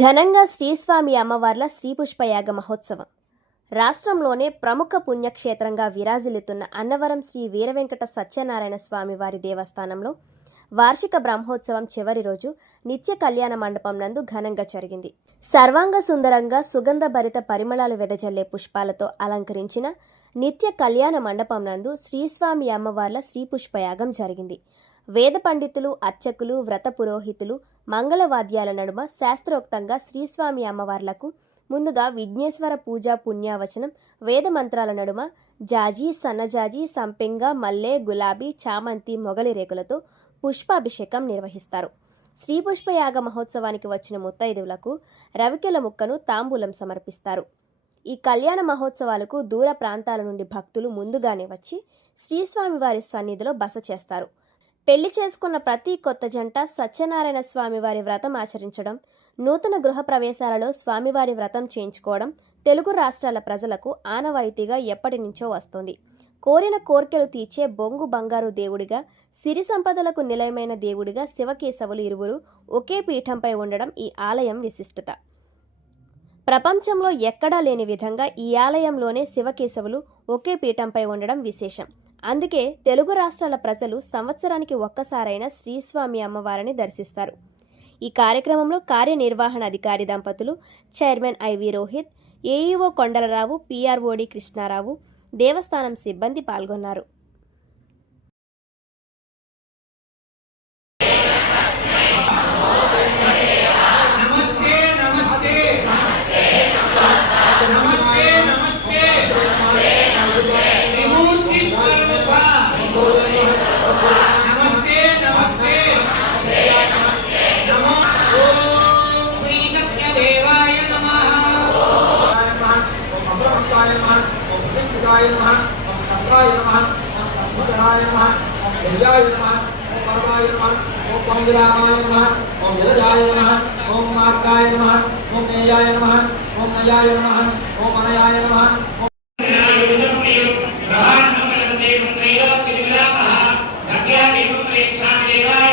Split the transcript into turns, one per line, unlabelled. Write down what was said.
ఘనంగా శ్రీస్వామి అమ్మవార్ల శ్రీపుష్పయాగ మహోత్సవం. రాష్ట్రంలోనే ప్రముఖ పుణ్యక్షేత్రంగా విరాజిల్లుతున్న అన్నవరం శ్రీ వీరవెంకట సత్యనారాయణ స్వామి వారి దేవస్థానంలో వార్షిక బ్రహ్మోత్సవం చివరి రోజు నిత్య కళ్యాణ మండపం నందు ఘనంగా జరిగింది. సర్వాంగ సుందరంగా సుగంధభరిత పరిమళాలు వెదజల్లే పుష్పాలతో అలంకరించిన నిత్య కళ్యాణ మండపం నందు శ్రీస్వామి అమ్మవార్ల శ్రీపుష్పయాగం జరిగింది. వేద పండితులు అర్చకులు వ్రత పురోహితులు మంగళవాద్యాల నడుమ శాస్త్రోక్తంగా శ్రీస్వామి అమ్మవార్లకు ముందుగా విఘ్నేశ్వర పూజా పుణ్యావచనం వేద మంత్రాల నడుమ జాజీ సన్నజాజి సంపెంగ మల్లె గులాబీ చామంతి మొగలి రేకులతో పుష్పాభిషేకం నిర్వహిస్తారు. శ్రీ పుష్పయాగ మహోత్సవానికి వచ్చిన ముత్తైదువులకు రవికెల ముక్కను తాంబూలం సమర్పిస్తారు. ఈ కళ్యాణ మహోత్సవాలకు దూర ప్రాంతాల నుండి భక్తులు ముందుగానే వచ్చి శ్రీస్వామి వారి సన్నిధిలో బస చేస్తారు. పెళ్ళి చేసుకున్న ప్రతి కొత్త జంట సత్యనారాయణ స్వామి వారి వ్రతం ఆచరించడం నూతన గృహ ప్రవేశాలలో స్వామివారి వ్రతం చేయించుకోవడం తెలుగు రాష్ట్రాల ప్రజలకు ఆనవాయితీగా ఎప్పటి నుంచో వస్తుంది. కోరిన కోర్కెలు తీర్చే బొంగు బంగారు దేవుడిగా సిరి సంపదలకు నిలయమైన దేవుడిగా శివకేశవులు ఇరువురు ఒకే పీఠంపై ఉండడం ఈ ఆలయం విశిష్టత. ప్రపంచంలో ఎక్కడా లేని విధంగా ఈ ఆలయంలోనే శివకేశవులు ఒకే పీఠంపై ఉండడం విశేషం. అందుకే తెలుగు రాష్ట్రాల ప్రజలు సంవత్సరానికి ఒక్కసారైనా శ్రీస్వామి అమ్మవారిని దర్శిస్తారు. ఈ కార్యక్రమంలో కార్యనిర్వహణ అధికారి దంపతులు chairman IV Rohit AEO Kondalarao PRO D Krishnarao దేవస్థానం సిబ్బంది పాల్గొన్నారు.
ओम कृष्णाय नमः ओम शंकराय नमः ओम शंभुधराय नमः ओम विजयाय नमः ओम परमाय नमः ओम पंगरामाय नमः ओम जलजाय नमः ओम मार्गाय नमः ओम नेयाय नमः ओम नयाय नमः ओम अनयाय नमः ओम
नमस्ते